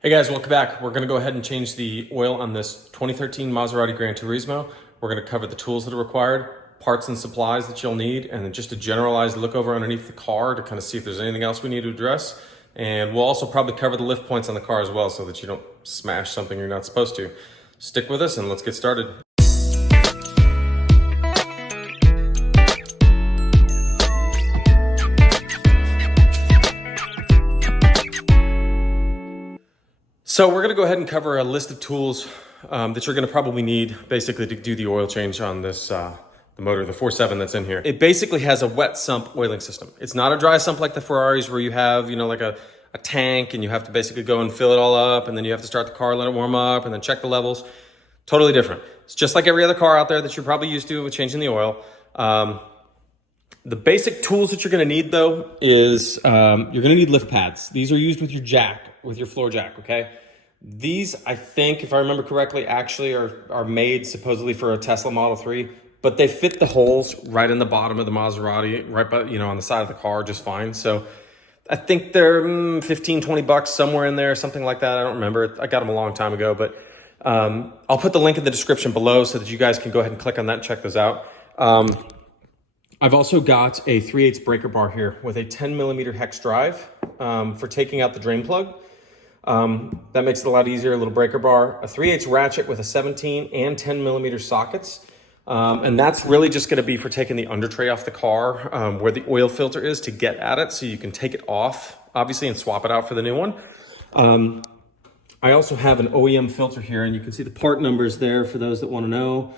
Hey guys, welcome back. We're gonna go ahead and change the oil on this 2013 Maserati GranTurismo. We're gonna cover the tools that are required, parts and supplies that you'll need, and then just a generalized look over underneath the car to kind of see if there's anything else we need to address. And we'll also probably cover the lift points on the car as well so that you don't smash something you're not supposed to. Stick with us and let's get started. So we're gonna go ahead and cover a list of tools that you're gonna probably need basically to do the oil change on this, the motor, the 4.7 that's in here. It basically has a wet sump oiling system. It's not a dry sump like the Ferraris where you have, like a tank and you have to basically go and fill it all up and then you have to start the car, let it warm up and then check the levels. Totally different. It's just like every other car out there that you're probably used to with changing the oil. The basic tools that you're gonna need though is you're gonna need lift pads. These are used with your jack, with your floor jack, okay? These, I think, if I remember correctly, actually are made supposedly for a Tesla Model 3, but they fit the holes right in the bottom of the Maserati, right by, on the side of the car just fine. So I think they're 15, 20 bucks, somewhere in there, something like that. I don't remember. I got them a long time ago, but I'll put the link in the description below so that you guys can go ahead and click on that and check those out. I've also got a 3/8 breaker bar here with a 10mm hex drive for taking out the drain plug. That makes it a lot easier, a little breaker bar, a 3/8 ratchet with a 17 and 10mm sockets. And that's really just gonna be for taking the under tray off the car where the oil filter is to get at it so you can take it off, obviously, and swap it out for the new one. I also have an OEM filter here and you can see the part numbers there for those that wanna know.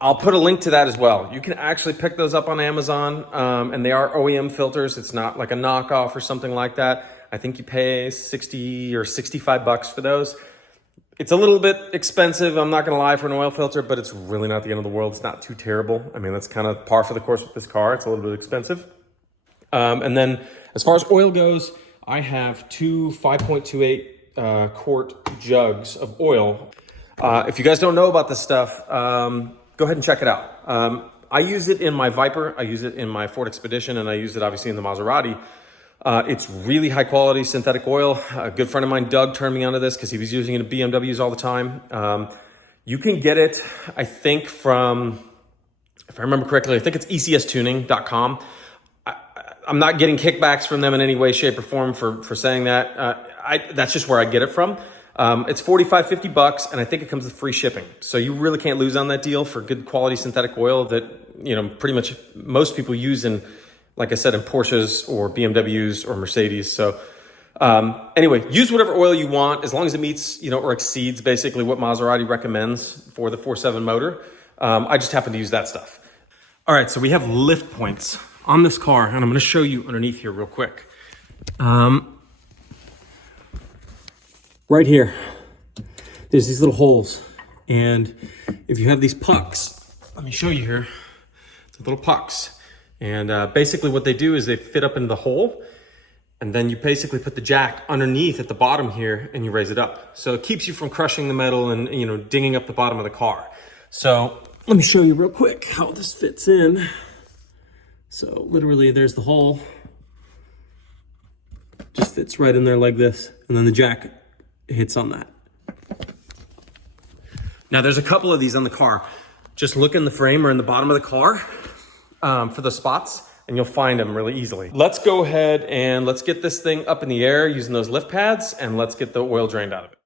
I'll put a link to that as well. You can actually pick those up on Amazon and they are OEM filters. It's not like a knockoff or something like that. I think you pay 60 or 65 bucks for those. It's a little bit expensive, I'm not gonna lie, for an oil filter, but it's really not the end of the world. It's not too terrible. I mean, that's kind of par for the course with this car. It's a little bit expensive. And then as far as oil goes, I have two 5.28 quart jugs of oil. If you guys don't know about this stuff, go ahead and check it out. I use it in my Viper, I use it in my Ford Expedition, and I use it obviously in the Maserati. It's really high quality synthetic oil. A good friend of mine, Doug, turned me onto this because he was using it in BMWs all the time. You can get it, I think, from, if I remember correctly, I think it's ecstuning.com. I'm not getting kickbacks from them in any way, shape, or form for saying that. That's just where I get it from. It's 45, 50 bucks, and I think it comes with free shipping. So you really can't lose on that deal for good quality synthetic oil that, pretty much most people use in, like I said, in Porsches or BMWs or Mercedes. So anyway, use whatever oil you want as long as it meets, or exceeds basically what Maserati recommends for the 4.7 motor. I just happen to use that stuff. All right, so we have lift points on this car, and I'm gonna show you underneath here real quick. Right here, there's these little holes. And if you have these pucks, let me show you here, the little pucks. And basically what they do is they fit up into the hole and then you basically put the jack underneath at the bottom here and you raise it up. So it keeps you from crushing the metal and, dinging up the bottom of the car. So let me show you real quick how this fits in. So literally there's the hole. Just fits right in there like this. And then the jack hits on that. Now there's a couple of these on the car. Just look in the frame or in the bottom of the car for the spots and you'll find them really easily. Let's go ahead and let's get this thing up in the air using those lift pads and let's get the oil drained out of it.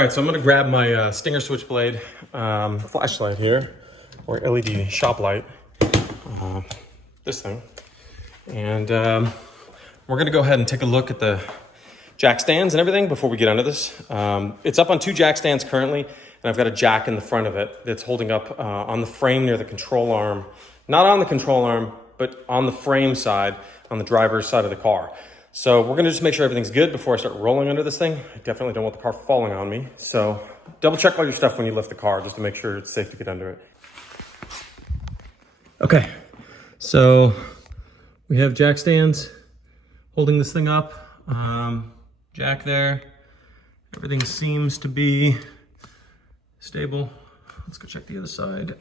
right, so I'm gonna grab my Stinger switchblade flashlight here, or LED shop light, this thing. And we're gonna go ahead and take a look at the jack stands and everything before we get under this. It's up on 2 jack stands currently, and I've got a jack in the front of it that's holding up on the frame near the control arm. Not on the control arm, but on the frame side, on the driver's side of the car. So we're gonna just make sure everything's good before I start rolling under this thing. I definitely don't want the car falling on me. So double check all your stuff when you lift the car just to make sure it's safe to get under it. Okay, so we have jack stands holding this thing up. Jack there. Everything seems to be stable. Let's go check the other side.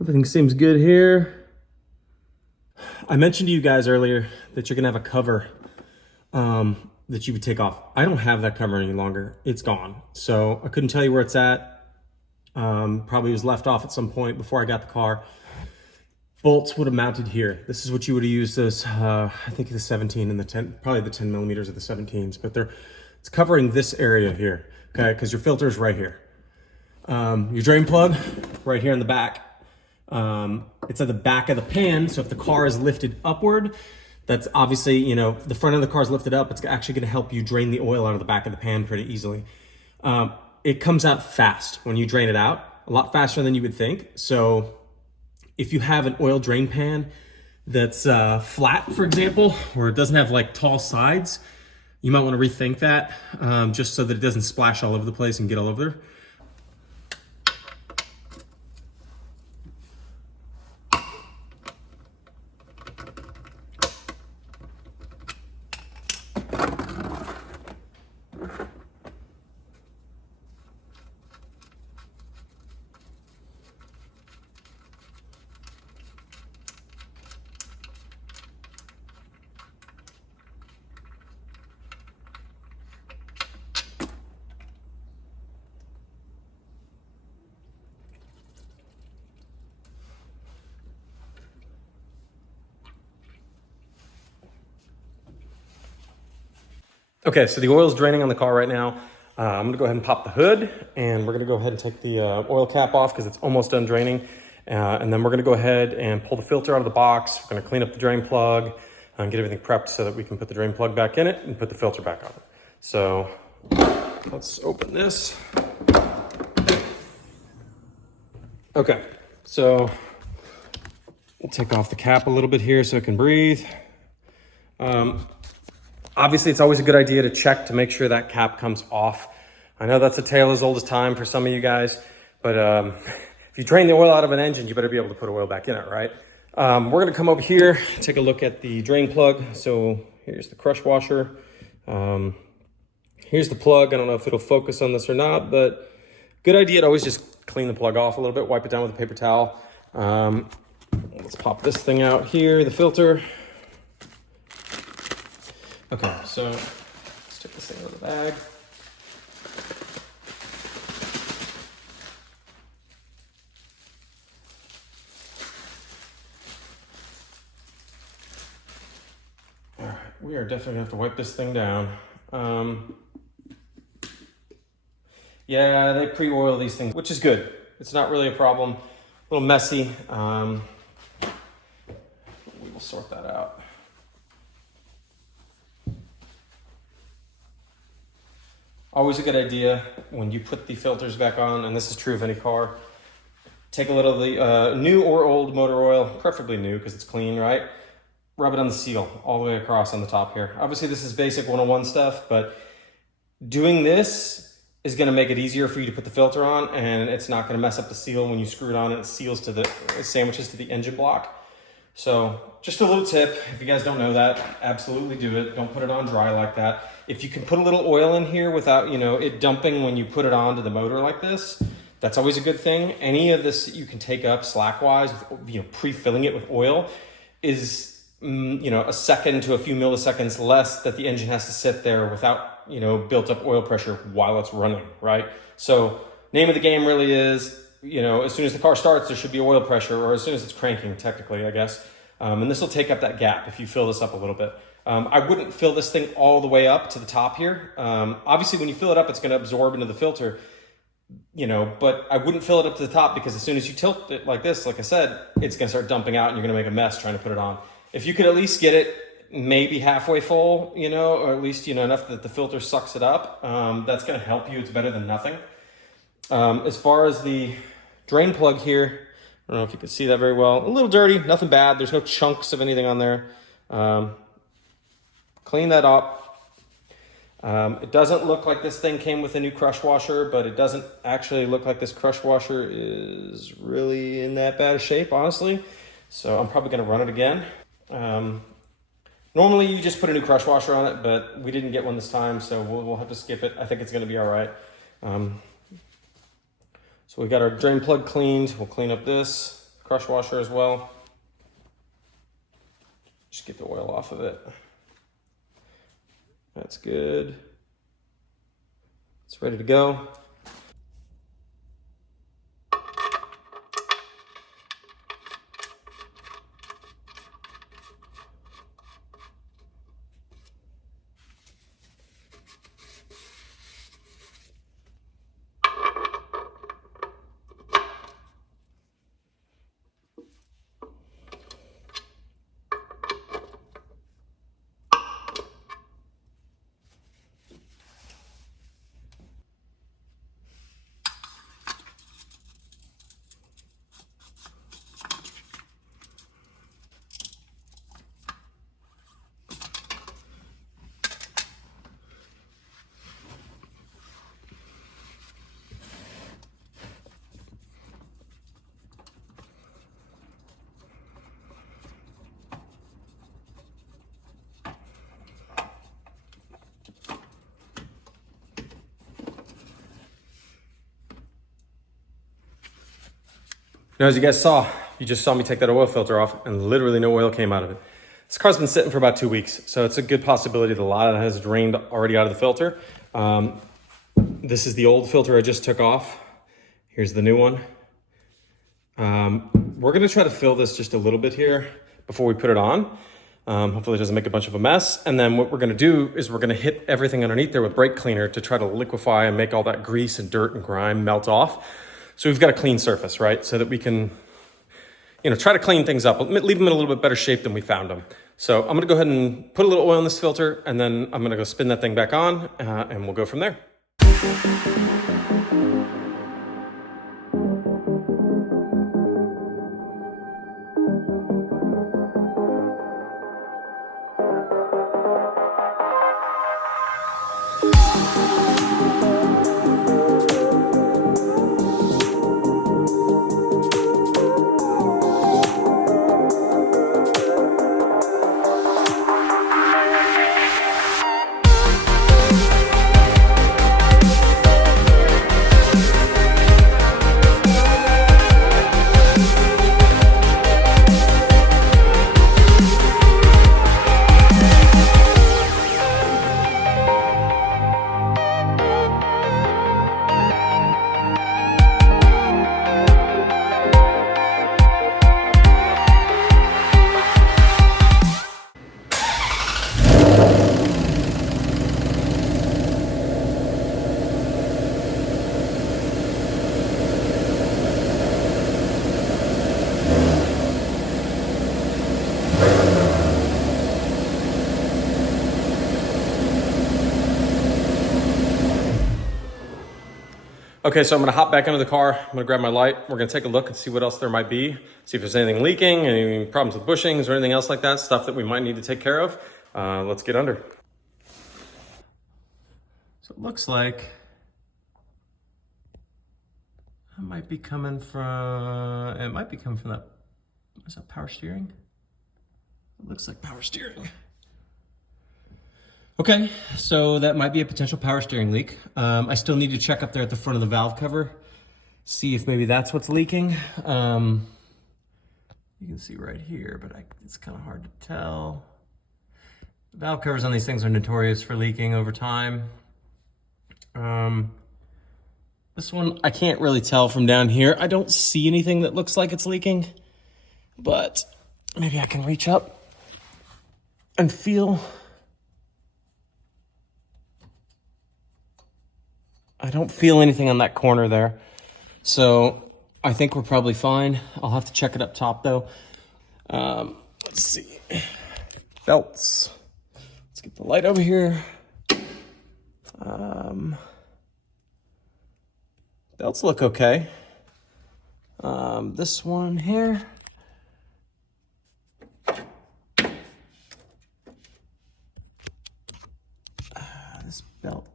Everything seems good here. I mentioned to you guys earlier that you're gonna have a cover that you would take off. I don't have that cover any longer. It's gone. So I couldn't tell you where it's at. Probably was left off at some point before I got the car. Bolts would have mounted here. This is what you would have used those, I think the 17 and the 10, probably the 10 millimeters of the 17s, but it's covering this area here, okay? Because your filter is right here. Your drain plug, right here in the back. It's at the back of the pan, so if the car is lifted upward, that's obviously, you know, the front of the car is lifted up, it's actually gonna help you drain the oil out of the back of the pan pretty easily. It comes out fast when you drain it out, a lot faster than you would think. So if you have an oil drain pan that's flat, for example, or it doesn't have like tall sides, you might wanna rethink that, just so that it doesn't splash all over the place and get all over there. Okay, so the oil's draining on the car right now. I'm gonna go ahead and pop the hood, and we're gonna go ahead and take the oil cap off because it's almost done draining. And then we're gonna go ahead and pull the filter out of the box. We're gonna clean up the drain plug and get everything prepped so that we can put the drain plug back in it and put the filter back on it. So let's open this. Okay, so we'll take off the cap a little bit here so it can breathe. Obviously, it's always a good idea to check to make sure that cap comes off. I know that's a tale as old as time for some of you guys, but if you drain the oil out of an engine, you better be able to put oil back in it, right? We're gonna come over here, take a look at the drain plug. So here's the crush washer. Here's the plug. I don't know if it'll focus on this or not, but good idea to always just clean the plug off a little bit, wipe it down with a paper towel. Let's pop this thing out here, the filter. Okay, so let's take this thing out of the bag. All right, we are definitely gonna have to wipe this thing down. Yeah, they pre-oil these things, which is good. It's not really a problem. A little messy. We will sort that out. Always a good idea when you put the filters back on, and this is true of any car, take a little of the new or old motor oil, preferably new because it's clean, right? Rub it on the seal all the way across on the top here. Obviously this is basic 101 stuff, but doing this is gonna make it easier for you to put the filter on, and it's not gonna mess up the seal when you screw it on and it seals to the, it sandwiches to the engine block. So just a little tip, if you guys don't know that, absolutely do it. Don't put it on dry like that. If you can put a little oil in here without, you know, it dumping when you put it onto the motor like this, that's always a good thing. Any of this you can take up slack-wise, you know, pre-filling it with oil is, you know, a second to a few milliseconds less that the engine has to sit there without, you know, built up oil pressure while it's running, right? So name of the game really is as soon as the car starts, there should be oil pressure, or as soon as it's cranking, technically, I guess. And this will take up that gap if you fill this up a little bit. I wouldn't fill this thing all the way up to the top here. Obviously, when you fill it up, it's going to absorb into the filter, but I wouldn't fill it up to the top, because as soon as you tilt it like this, like I said, it's going to start dumping out and you're going to make a mess trying to put it on. If you could at least get it maybe halfway full, or at least, enough that the filter sucks it up, that's going to help you. It's better than nothing. As far as the drain plug here, I don't know if you can see that very well. A little dirty, nothing bad. There's no chunks of anything on there. Clean that up. It doesn't look like this thing came with a new crush washer, but it doesn't actually look like this crush washer is really in that bad a shape, honestly. So I'm probably going to run it again. Normally you just put a new crush washer on it, but we didn't get one this time, so we'll have to skip it. I think it's going to be all right. So we got our drain plug cleaned. We'll clean up this crush washer as well. Just get the oil off of it. That's good. It's ready to go. Now, as you guys saw, you just saw me take that oil filter off and literally no oil came out of it. This car's been sitting for about 2 weeks, so it's a good possibility that a lot of it has drained already out of the filter. This is the old filter I just took off. Here's the new one. We're gonna try to fill this just a little bit here before we put it on. Hopefully it doesn't make a bunch of a mess. And then what we're gonna do is we're gonna hit everything underneath there with brake cleaner to try to liquefy and make all that grease and dirt and grime melt off. So we've got a clean surface, right? So that we can, try to clean things up, leave them in a little bit better shape than we found them. So I'm gonna go ahead and put a little oil in this filter, and then I'm gonna go spin that thing back on, and we'll go from there. Okay, so I'm gonna hop back into the car. I'm gonna grab my light. We're gonna take a look and see what else there might be. See if there's anything leaking, any problems with bushings or anything else like that, stuff that we might need to take care of. Let's get under. So it looks like it might be coming from that, is that power steering? It looks like power steering. Okay, so that might be a potential power steering leak. I still need to check up there at the front of the valve cover, see if maybe that's what's leaking. You can see right here, but it's kind of hard to tell. The valve covers on these things are notorious for leaking over time. This one, I can't really tell from down here. I don't see anything that looks like it's leaking, but maybe I can reach up and feel. I don't feel anything on that corner there. So I think we're probably fine. I'll have to check it up top though. Let's see. Belts. Let's get the light over here. Belts look okay. This one here. This belt.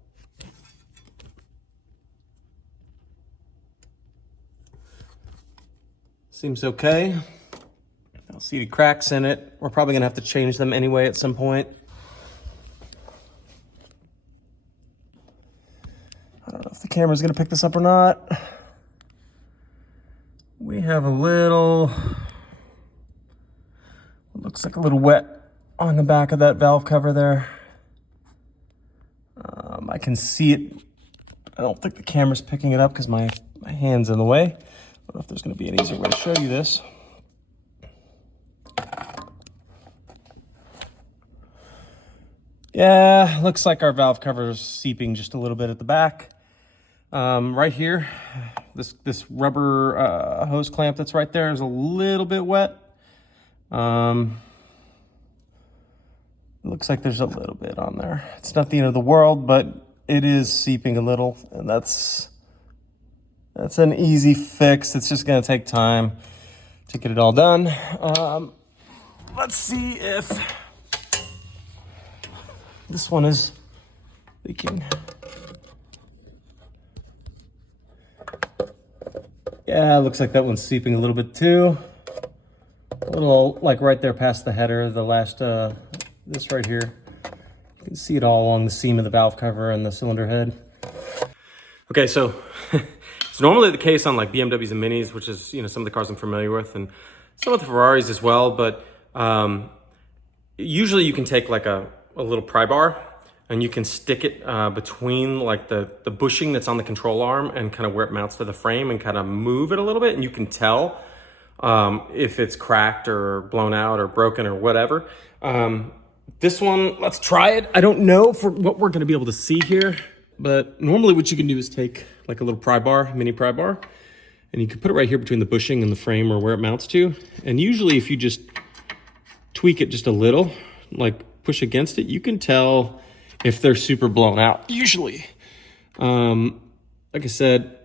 Seems okay. I don't see any cracks in it. We're probably gonna have to change them anyway at some point. I don't know if the camera's gonna pick this up or not. We have a little, it looks like a little wet on the back of that valve cover there. I can see it. I don't think the camera's picking it up because my hand's in the way. I don't know if there's gonna be an easier way to show you this. Yeah, looks like our valve cover is seeping just a little bit at the back. Right here, this rubber hose clamp that's right there is a little bit wet. Looks like there's a little bit on there. It's not the end of the world, but it is seeping a little, and that's an easy fix. It's just gonna take time to get it all done. Let's see if this one is leaking. Yeah, it looks like that one's seeping a little bit too. A little, like right there past the header, the last, this right here. You can see it all along the seam of the valve cover and the cylinder head. Okay, so it's normally the case on like BMWs and Minis, which is, you know, some of the cars I'm familiar with, and some of the Ferraris as well, but usually you can take like a little pry bar and you can stick it between like the bushing that's on the control arm and kind of where it mounts to the frame and kind of move it a little bit, and you can tell if it's cracked or blown out or broken or whatever. This one, let's try it. I don't know for what we're gonna be able to see here, but normally what you can do is take like a little pry bar, mini pry bar, and you can put it right here between the bushing and the frame or where it mounts to. And usually if you just tweak it just a little, like push against it, you can tell if they're super blown out, usually. Like I said,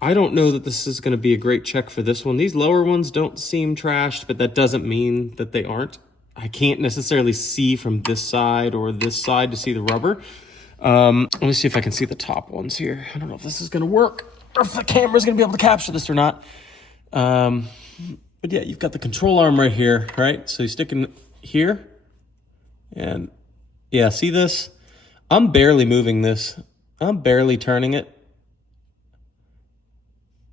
I don't know that this is gonna be a great check for this one. These lower ones don't seem trashed, but that doesn't mean that they aren't. I can't necessarily see from this side or this side to see the rubber. Let me see if I can see the top ones here. I don't know if this is gonna work or if the camera's gonna be able to capture this or not. But yeah, you've got the control arm right here, right? So you stick in here and yeah, see this? I'm barely moving this. I'm barely turning it.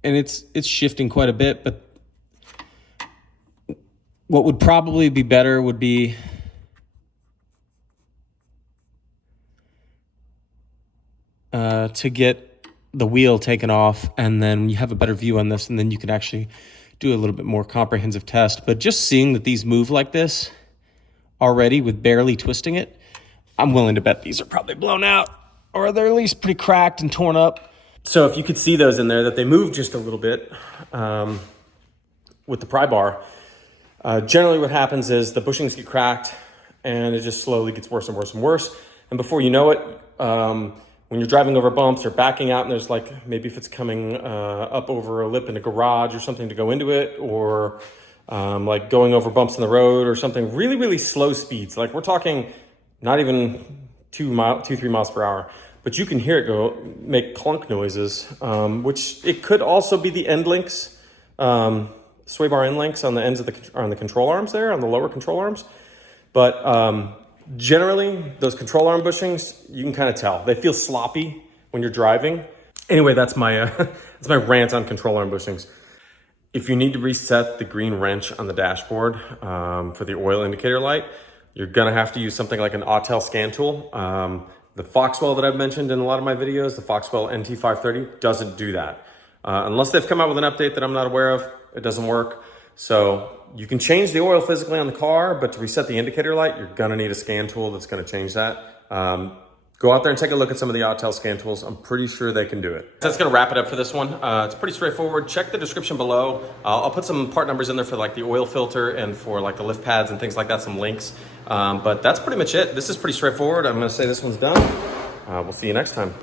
And it's shifting quite a bit, but what would probably be better would be to get the wheel taken off, and then you have a better view on this, and then you can actually do a little bit more comprehensive test. But just seeing that these move like this already with barely twisting it, I'm willing to bet these are probably blown out, or they're at least pretty cracked and torn up. So if you could see those in there, that they move just a little bit with the pry bar. Generally what happens is the bushings get cracked and it just slowly gets worse and worse and worse. And before you know it, when you're driving over bumps or backing out and there's like, maybe if it's coming up over a lip in a garage or something to go into it, or like going over bumps in the road or something, really, really slow speeds. Like we're talking not even 3 miles per hour, but you can hear it make clunk noises, which it could also be the end links, sway bar end links on the ends of on the control arms there, on the lower control arms. But generally, those control arm bushings, you can kind of tell. They feel sloppy when you're driving. Anyway, that's my that's my rant on control arm bushings. If you need to reset the green wrench on the dashboard for the oil indicator light, you're gonna have to use something like an Autel scan tool. The Foxwell that I've mentioned in a lot of my videos, the Foxwell NT530, doesn't do that. Unless they've come out with an update that I'm not aware of, it doesn't work. So you can change the oil physically on the car, but to reset the indicator light, you're gonna need a scan tool that's gonna change that. Go out there and take a look at some of the Autel scan tools. I'm pretty sure they can do it. That's gonna wrap it up for this one. It's pretty straightforward. Check the description below. I'll put some part numbers in there for like the oil filter and for like the lift pads and things like that, some links. But that's pretty much it. This is pretty straightforward. I'm gonna say this one's done. We'll see you next time.